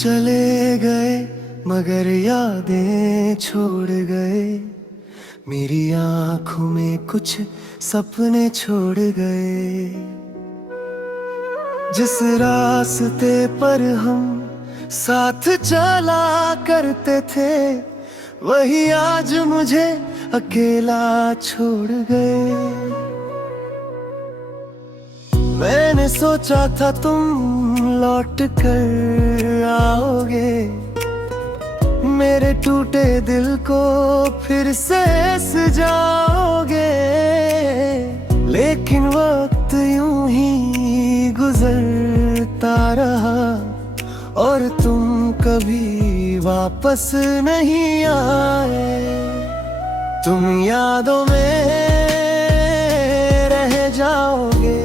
चले गए मगर यादें छोड़ गए, मेरी आंखों में कुछ सपने छोड़ गए। जिस रास्ते पर हम साथ चला करते थे, वही आज मुझे अकेला छोड़ गए। मैंने सोचा था तुम लौट कर आओगे, मेरे टूटे दिल को फिर से सजाओगे। लेकिन वक्त यूं ही गुजरता रहा और तुम कभी वापस नहीं आए। तुम यादों में रह जाओगे,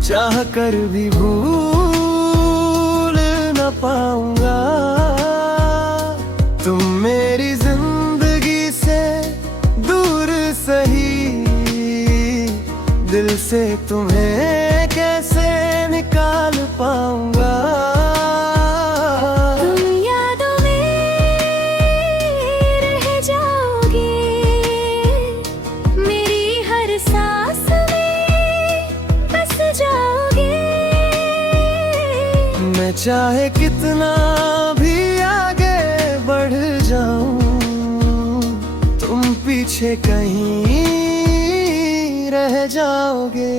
चाह कर भी भूल न पाऊंगा। तुम मेरी जिंदगी से दूर सही, दिल से तुम्हें कैसे निकाल पाऊंगा। तुम यादों में रह जाओगे, मेरी हर सांस में बस जाओगे। मैं चाहे कितना भी आगे बढ़ जाऊं, तुम पीछे कहीं रह जाओगे।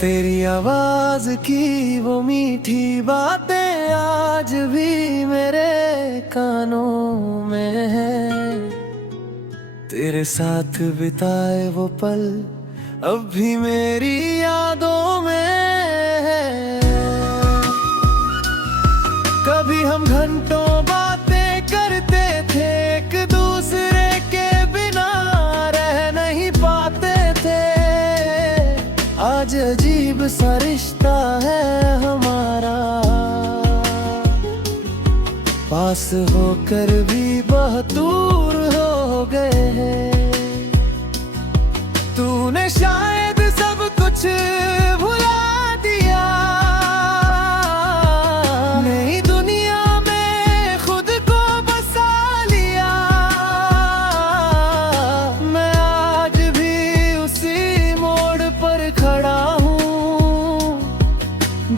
तेरी आवाज की वो मीठी बातें आज भी मेरे कानों में है। तेरे साथ बिताए वो पल अब भी मेरी यादों में है। कभी हम घंटों बातें करते थे, एक दूसरे के बिना रह नहीं पाते थे। आज अजीब सा रिश्ता है हमारा, पास होकर भी बहुत दूर हो गए हैं। तूने शायद सब कुछ भुला दिया, नई दुनिया में खुद को बसा लिया। मैं आज भी उसी मोड़ पर खड़ा हूँ,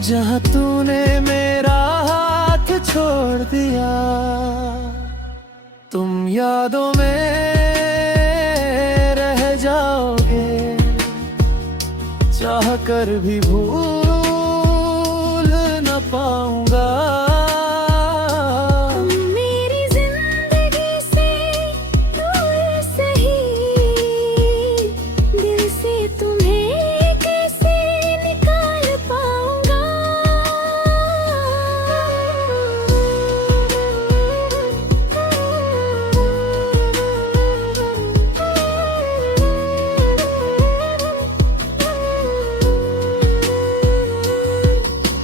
जहाँ तूने मेरा हाथ छोड़ दिया। तुम यादों में रह जाओगे, चाह कर भी भूल न पाऊंगा। तुम मेरी जिंदगी से दूर सही, दिल से तुम्हें कैसे निकाल पाऊंगा।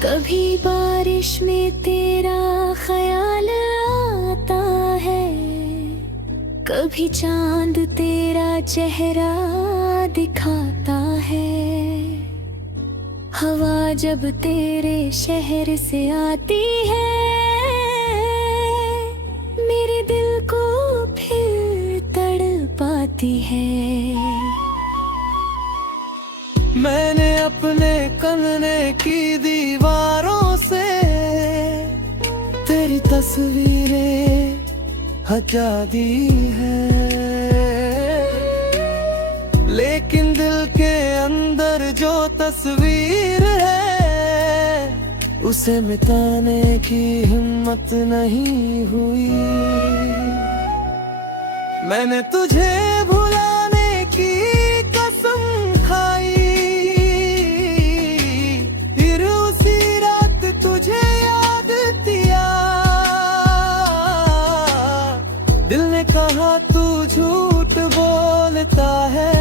कभी बारिश में तेरा ख्याल आता है, कभी चांद तेरा चेहरा दिखाता है। हवा जब तेरे शहर से आती है, मेरे दिल को फिर तड़पाती है। मैंने अपने कमरे की दीवारों से तेरी तस्वीरें हटा दी है, लेकिन दिल के अंदर जो तस्वीर है, उसे मिटाने की हिम्मत नहीं हुई। मैंने तुझे भुलाने की कसम खाई, फिर उसी रात तुझे याद किया। दिल ने कहा तू झूठ बोलता है,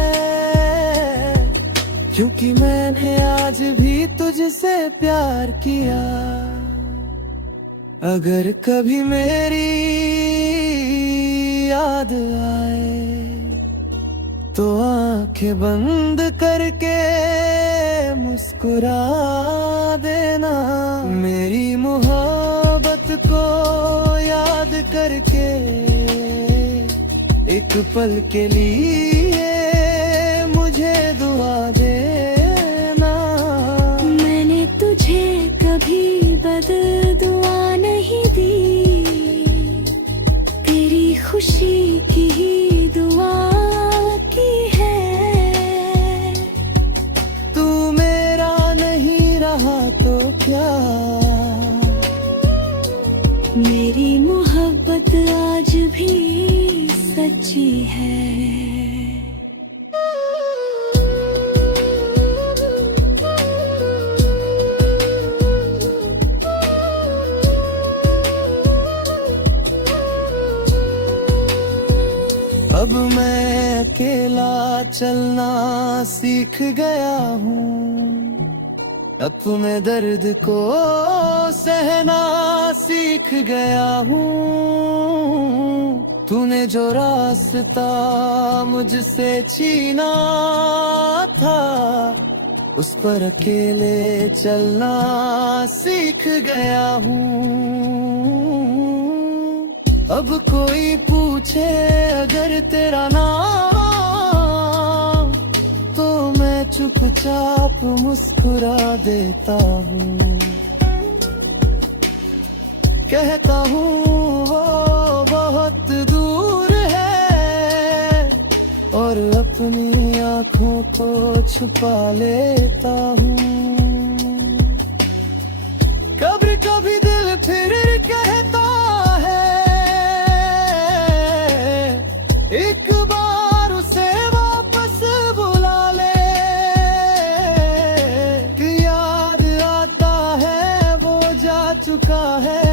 क्योंकि मैंने आज भी तुझसे प्यार किया। अगर कभी मेरी याद आए तो आंखें बंद करके मुस्कुरा देना। मेरी मोहब्बत को याद करके एक पल के लिए मुझे दुआ देना। मैंने तुझे कभी बददुआ नहीं दी, तेरी खुशी की ही दुआ की है। तू मेरा नहीं रहा तो क्या, मेरी मोहब्बत आज भी सच्ची है। अब मैं अकेला चलना सीख गया हूँ, अपने दर्द को सहना सीख गया हूँ। तूने जो रास्ता मुझसे छीना था, उस पर अकेले चलना सीख गया हूँ। अब कोई पूछे अगर तेरा नाम, तो मैं चुपचाप मुस्कुरा देता हूँ। कहता हूँ वो बहुत दूर है, और अपनी आँखों को छुपा लेता हूँ। कभी कभी दिल फिर कहता है एक बार उसे वापस बुला ले, कि याद आता है वो जा चुका है।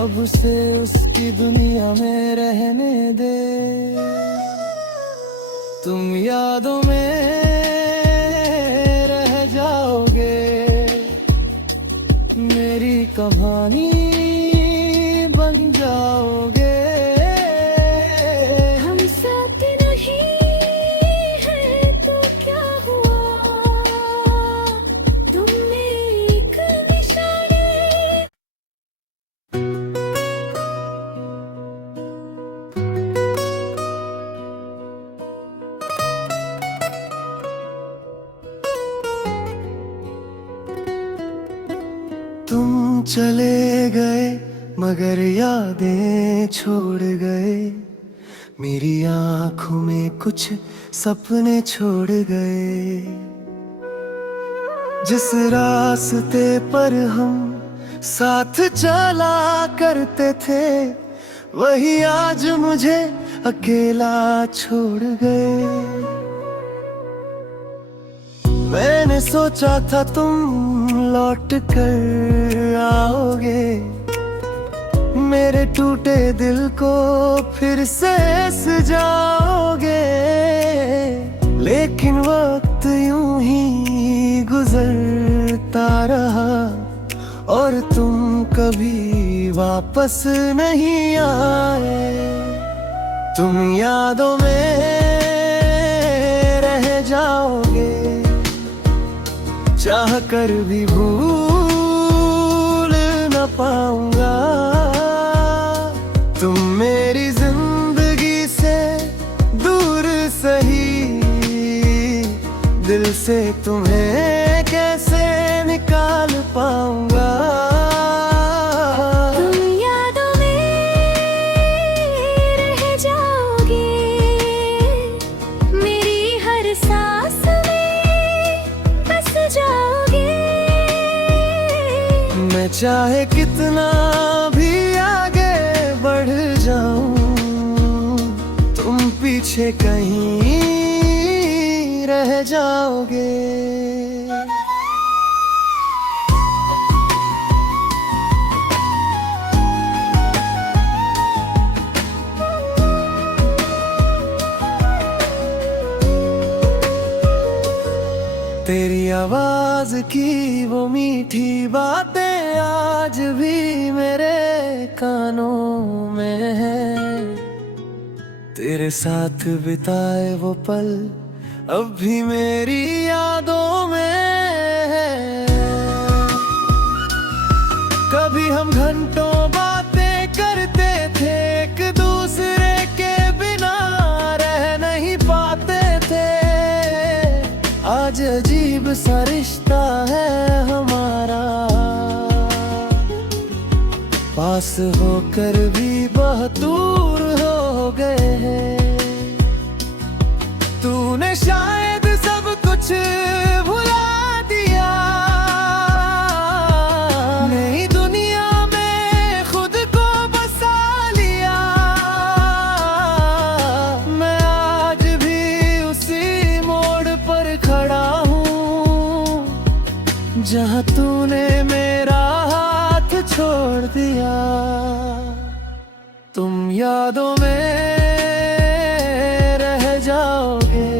अब उसे उसकी दुनिया में रहने दे, तुम यादों में रह जाओगे। मेरी कहानी बन जाओगे। हम साथ नहीं है तो क्या हुआ, तुम मेरी एक निशानी। तुम चले गए मगर यादें छोड़ गए, मेरी आंखों में कुछ सपने छोड़ गए। जिस रास्ते पर हम साथ चला करते थे, वही आज मुझे अकेला छोड़ गए। मैंने सोचा था तुम लौट कर आओगे, मेरे टूटे दिल को फिर से सजाओगे। लेकिन वक्त यूं ही गुजरता रहा, और तुम कभी वापस नहीं आए। तुम यादों में रह जाओगे, चाह कर भी भूल न पाऊंगा। तुम मेरी जिंदगी से दूर सही, दिल से तुम्हें कैसे निकाल पाऊंगा। तुम यादों में रह जाओगे, मेरी हर सांस में बस जाओगे। मैं चाहे कितना भी आगे बढ़ जाऊं, तुम पीछे कहीं रह जाओगे। तेरी आवाज की वो मीठी बातें आज भी मेरे कानों में है। तेरे साथ बिताए वो पल अब भी मेरी यादों में है। कभी हम घंटों बातें करते थे, एक दूसरे के बिना रह नहीं पाते थे। आज अजीब सा रिश्ता है हमारा, पास होकर भी बहुत दूर हो गए हैं। तूने शायद सब कुछ भुला दिया, नई दुनिया में खुद को बसा लिया। मैं आज भी उसी मोड़ पर खड़ा हूँ जहाँ तूने मेरा हाथ छोड़ दिया। तुम यादों में रह जाओगे,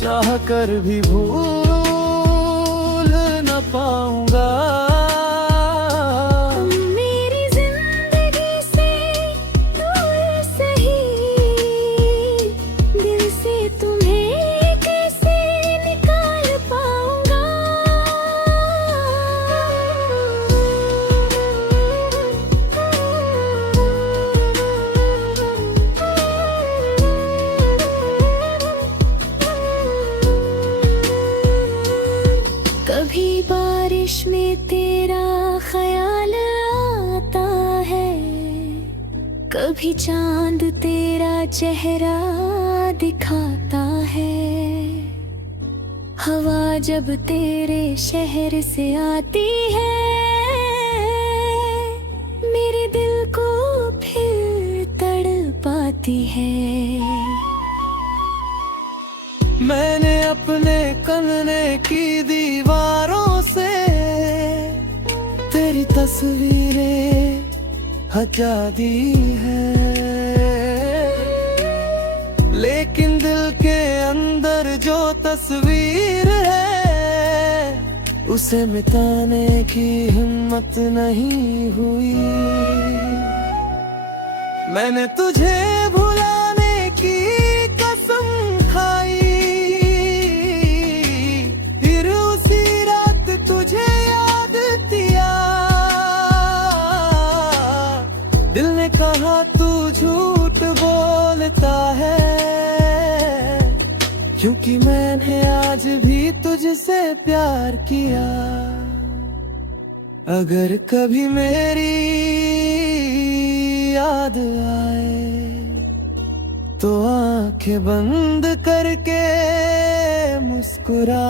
चाह कर भी भूल न पाऊंगा। मेरी जिंदगी से दूर सही, दिल से तुम्हें कैसे निकाल पाऊंगा। कभी बारिश में तेरा ख्याल आता है, कभी चांद तेरा चेहरा दिखाता है। हवा जब तेरे शहर से आती है, मेरे दिल को फिर तड़पाती है। मैंने अपने कमरे की दीवारों से तेरी तस्वीरें हटा दी है, लेकिन दिल के अंदर जो तस्वीर है उसे मिटाने की हिम्मत नहीं हुई। मैंने तुझे भुलाने की कसम खाई, फिर उसी रात तुझे याद किया। दिल ने कहा तू झूठ बोलता है, क्योंकि मैंने आज भी तुझसे प्यार किया। अगर कभी मेरी याद आए तो आंखें बंद करके मुस्कुरा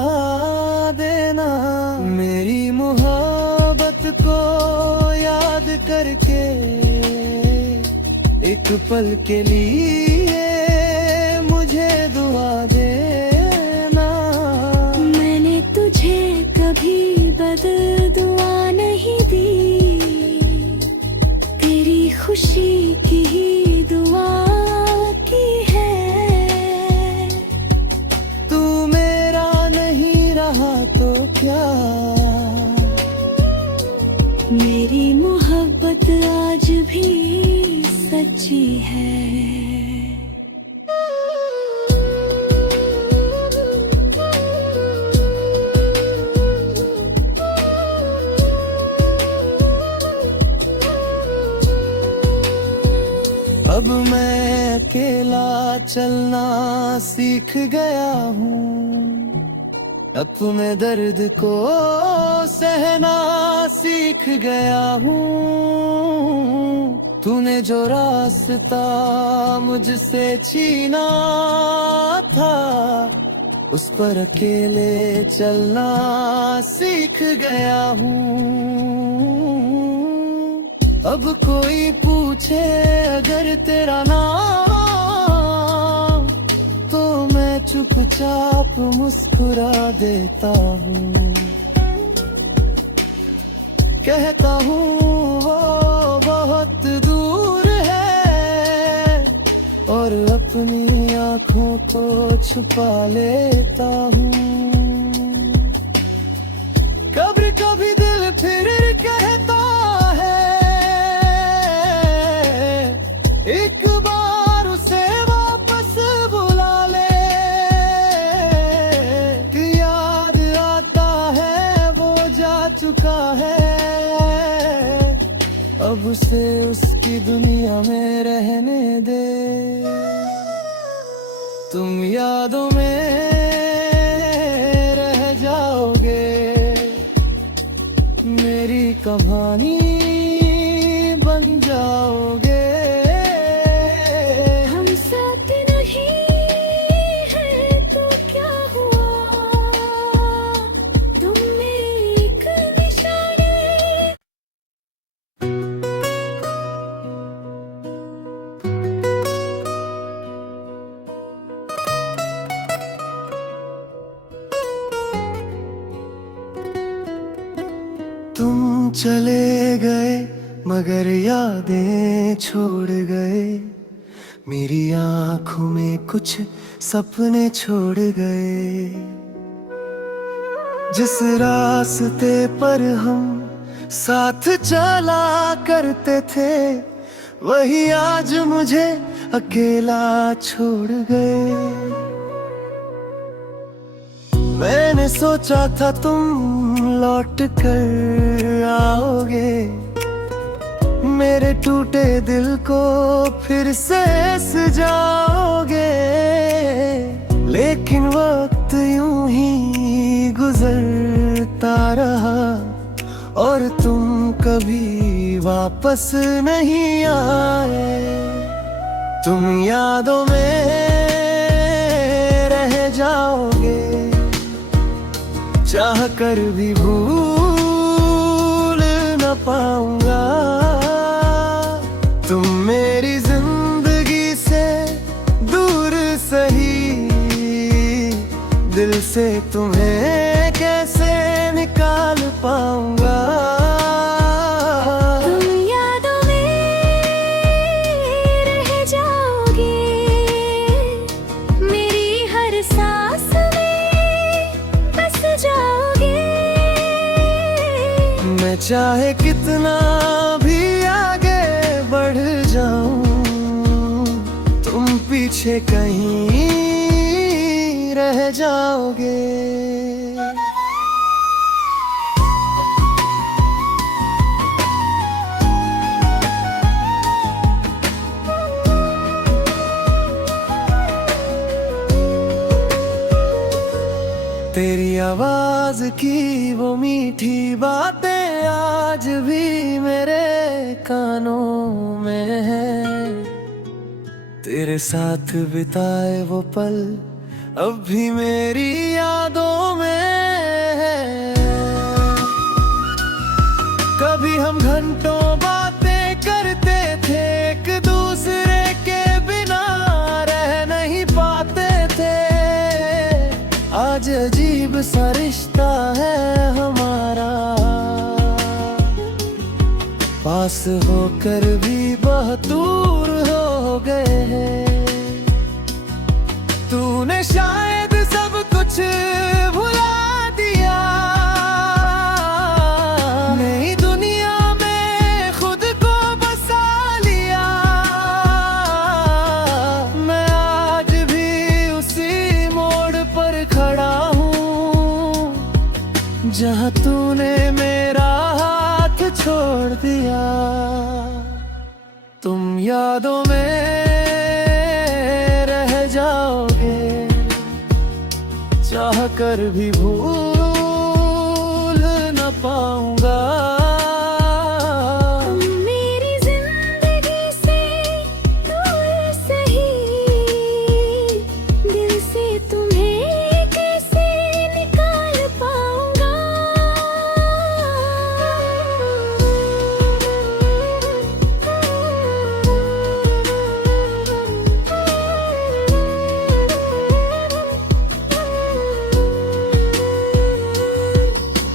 देना। मेरी मोहब्बत को याद करके एक पल के लिए मुझे दुआ देना। मैंने तुझे कभी बददुआ नहीं दी, तेरी खुशी की ही दुआ की है। तू मेरा नहीं रहा तो क्या, मेरी मोहब्बत आज भी सच्ची है। अब मैं अकेला चलना सीख गया हूँ, अपने दर्द को सहना सीख गया हूँ। तूने जो रास्ता मुझसे छीना था, उस पर अकेले चलना सीख गया हूँ। अब कोई पूछे अगर तेरा नाम, तो मैं चुपचाप मुस्कुरा देता हूँ। कहता हूँ वो बहुत दूर है, और अपनी आँखों को छुपा लेता हूँ। कभी कभी दिल फिर अब उसे उसकी दुनिया में रहने दे। तुम यादों में रह जाओगे, मेरी कहानी बन जाओगे। हम साथ नहीं हैं तो क्या हुआ, तुम मेरी एक निशानी। तुम चले गए मगर यादें छोड़ गए, मेरी आंखों में कुछ सपने छोड़ गए। जिस रास्ते पर हम साथ चला करते थे, वही आज मुझे अकेला छोड़ गए। मैंने सोचा था तुम लौट कर आओगे, मेरे टूटे दिल को फिर से सजाओगे। लेकिन वक्त यूं ही गुजरता रहा और तुम कभी वापस नहीं आए। तुम यादों में रह जाओगे, चाह कर भी भूल न पाऊंगा। तुम मेरी जिंदगी से दूर सही, दिल से तुम्हें कैसे निकाल पाऊंगा। तुम यादों में रह जाओगे, मेरी हर सांस में बस जाओगे। मैं चाहे कितना भी आगे बढ़ जाऊं, तुम पीछे कहीं रह जाओगे। तेरी आवाज की वो मीठी बातें आज भी मेरे कानों में है। तेरे साथ बिताए वो पल अब भी मेरी यादों में है। कभी हम घंटों बातें करते थे, एक दूसरे के बिना रह नहीं पाते थे। आज अजीब सा रिश्ता है हमारा, पास होकर भी बहुत दूर हो गए हैं। तूने शायद सब कुछ भुला दिया, नई दुनिया में खुद को बसा लिया। मैं आज भी उसी मोड़ पर खड़ा हूँ, जहाँ तूने मेरा हाथ छोड़ दिया। तुम यादों में रह जाओगे, चाह कर भी भूल न पाऊंगा। तुम मेरी जिंदगी से दूर सही, दिल से तुम्हें कैसे निकाल पाऊंगा।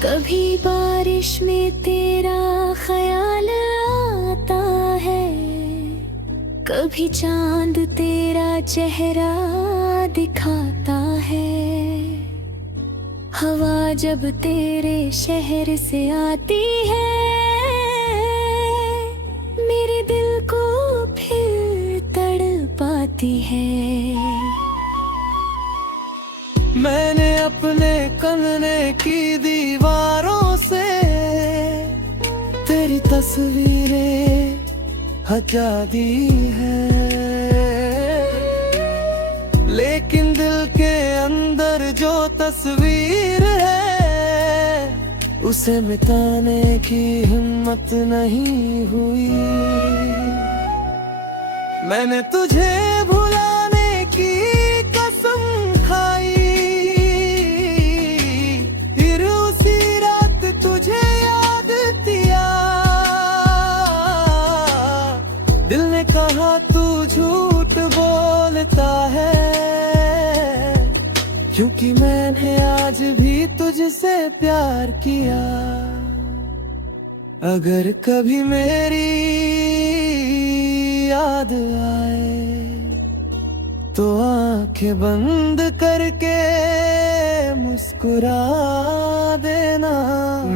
कभी बारिश में तेरा ख्याल आता है, कभी चांद तेरा चेहरा दिखाता है। हवा जब तेरे शहर से आती है, मेरे दिल को फिर तड़पाती है। मैंने अपने कमरे की दीवारों से तेरी तस्वीरें हटा दी है, लेकिन दिल के अंदर जो तस्वीर है उसे मिटाने की हिम्मत नहीं हुई। मैंने तुझे भुलाने की कसम खाई, फिर उसी रात तुझे याद किया। दिल ने कहा तू झूठ बोलता है, क्योंकि मैंने आज भी तुझसे प्यार किया। अगर कभी मेरी याद आए तो आंखें बंद करके मुस्कुरा देना।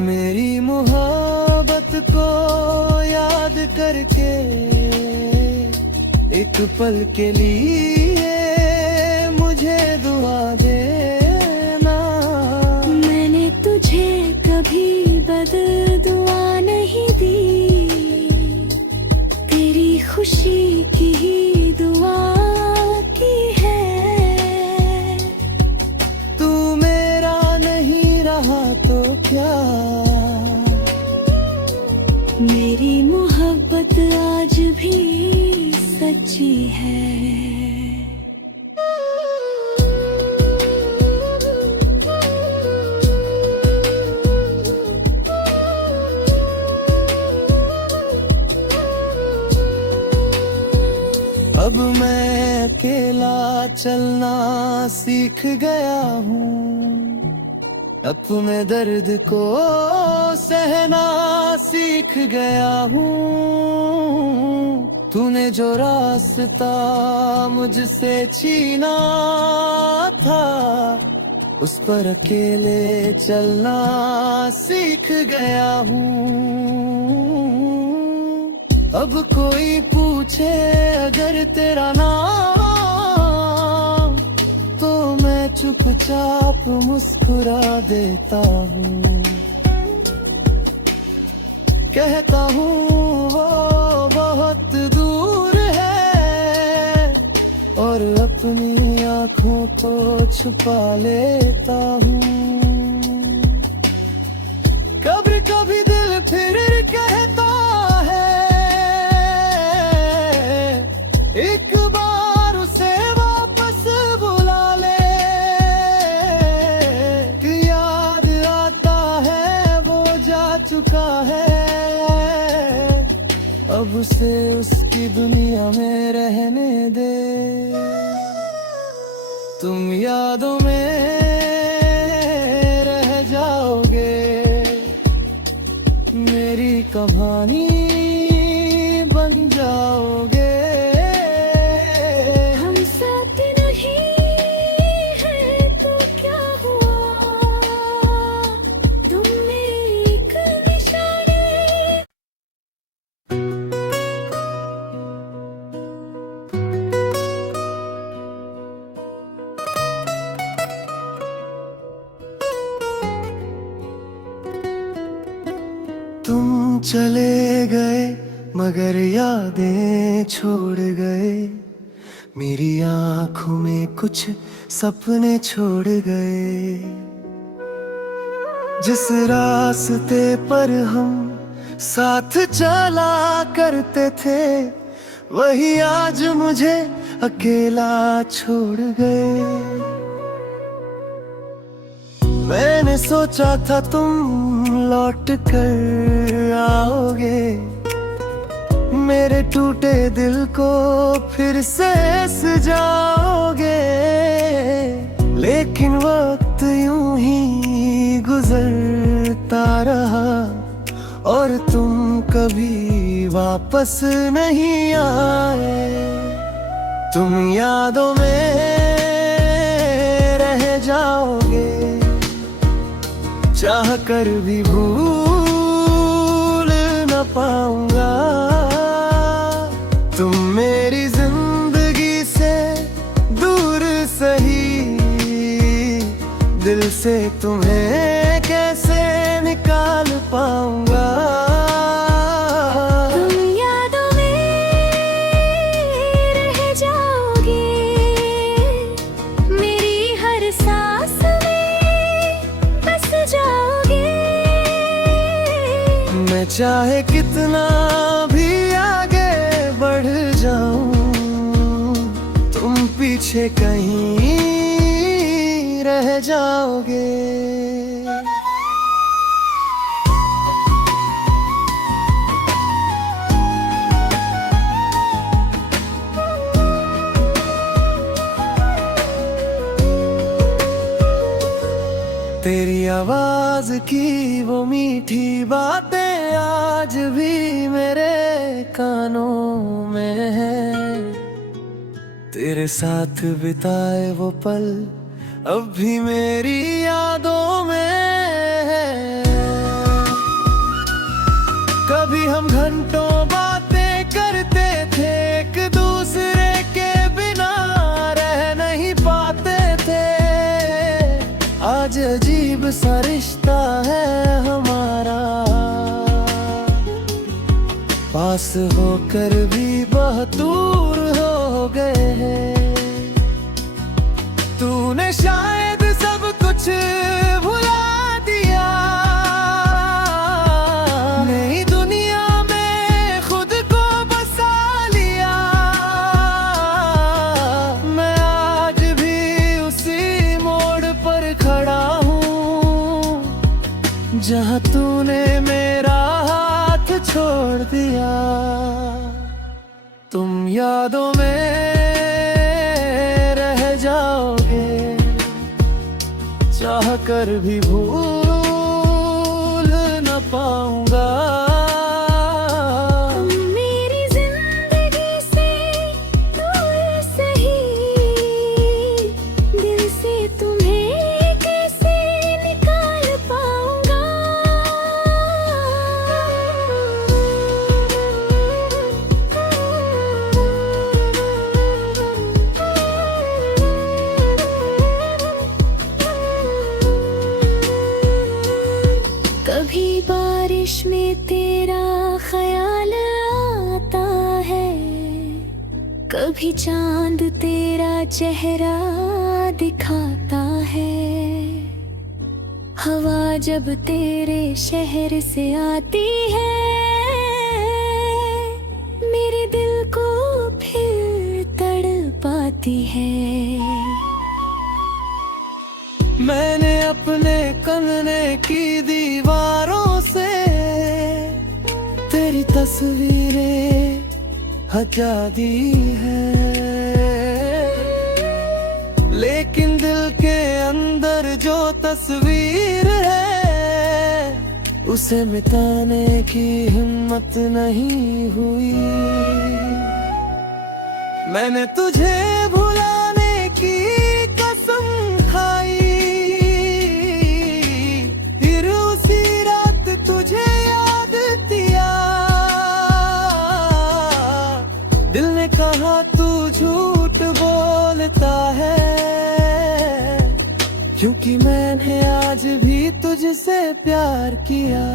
मेरी मोहब्बत को याद करके एक पल के लिए मुझे दुआ देना। मैंने तुझे कभी बददुआ नहीं दी, तेरी खुशी की ही दुआ की है। तू मेरा नहीं रहा तो क्या, मेरी मोहब्बत आज भी सच्ची है। अब मैं अकेला चलना सीख गया हूँ, अपने दर्द को सहना सीख गया हूँ। तूने जो रास्ता मुझसे छीना था उस पर अकेले चलना सीख गया हूँ। अब कोई पूछे अगर तेरा नाम तो मैं चुपचाप मुस्कुरा देता हूँ। कहता हूँ वो बहुत दूर है और अपनी आँखों को छुपा लेता हूँ। कभी कभी दिल फिर कहता है एक बार उसे वापस बुला ले। याद आता है वो जा चुका है, अब उसे उसकी दुनिया में रहने दे। तुम यादों में रह जाओगे, मेरी कहानी बन जाओगे। हम साथ नहीं हैं तो क्या हुआ, तुम मेरी एक निशानी। तुम चले गए मगर यादें छोड़ गए, मेरी आंखों में कुछ सपने छोड़ गए। जिस रास्ते पर हम साथ चला करते थे वही आज मुझे अकेला छोड़ गए। मैंने सोचा था तुम लौट कर आओगे, मेरे टूटे दिल को फिर से सजाओगे। लेकिन वक्त यूं ही गुजरता रहा और तुम कभी वापस नहीं आए। तुम यादों में रह जाओगे, चाह कर भी भूल न पाऊंगा। तुम मेरी जिंदगी से दूर सही, दिल से तुम्हें कैसे निकाल पाऊंगा। चाहे कितना भी आगे बढ़ जाऊं, तुम पीछे कहीं रह जाओगे। तेरी आवाज की वो मीठी बातें आज भी मेरे कानों में है। तेरे साथ बिताए वो पल अब भी मेरी यादों में है। कभी हम घंटों बातें करते थे, एक दूसरे के बिना रह नहीं पाते थे। आज अजीब सा रिश्ता है हमारा, पास होकर भी बहुत दूर हो गए हैं। तूने शायद सब कुछ भुला दिया, नई दुनिया में खुद को बसा लिया। मैं आज भी उसी मोड़ पर खड़ा हूँ, जहाँ तूने मेरा हाथ छोड़ दिया। तुम यादों में रह जाओगे, चाह कर भी भूल न पाऊंगा। मेरी जिंदगी से दूर सही, दिल से तुम्हें कैसे निकाल पाऊंगा। कभी बारिश में तेरा ख्याल आता है, कभी चांद तेरा चेहरा दिखाता है। हवा जब तेरे शहर से आती है, मेरे दिल को फिर तड़पाती है। मैंने अपने कमरे की दीवारों से तेरी तस्वीरें हटा दी है, लेकिन दिल के अंदर जो तस्वीर है उसे मिटाने की हिम्मत नहीं हुई। मैंने तुझे भुलाने की कसम खाई, फिर उसी रात तुझे याद किया। दिल ने कहा तू झूठ बोलता है, क्योंकि मैंने आज भी तुझसे प्यार किया।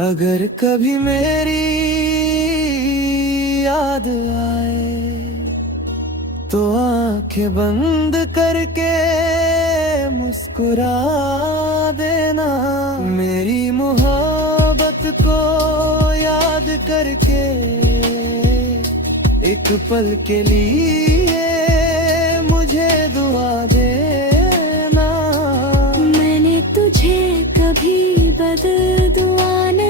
अगर कभी मेरी याद आए तो आंखें बंद करके मुस्कुरा देना। मेरी मोहब्बत को याद करके एक पल के लिए मुझे दुआ देना। मैंने तुझे कभी बददुआ नहीं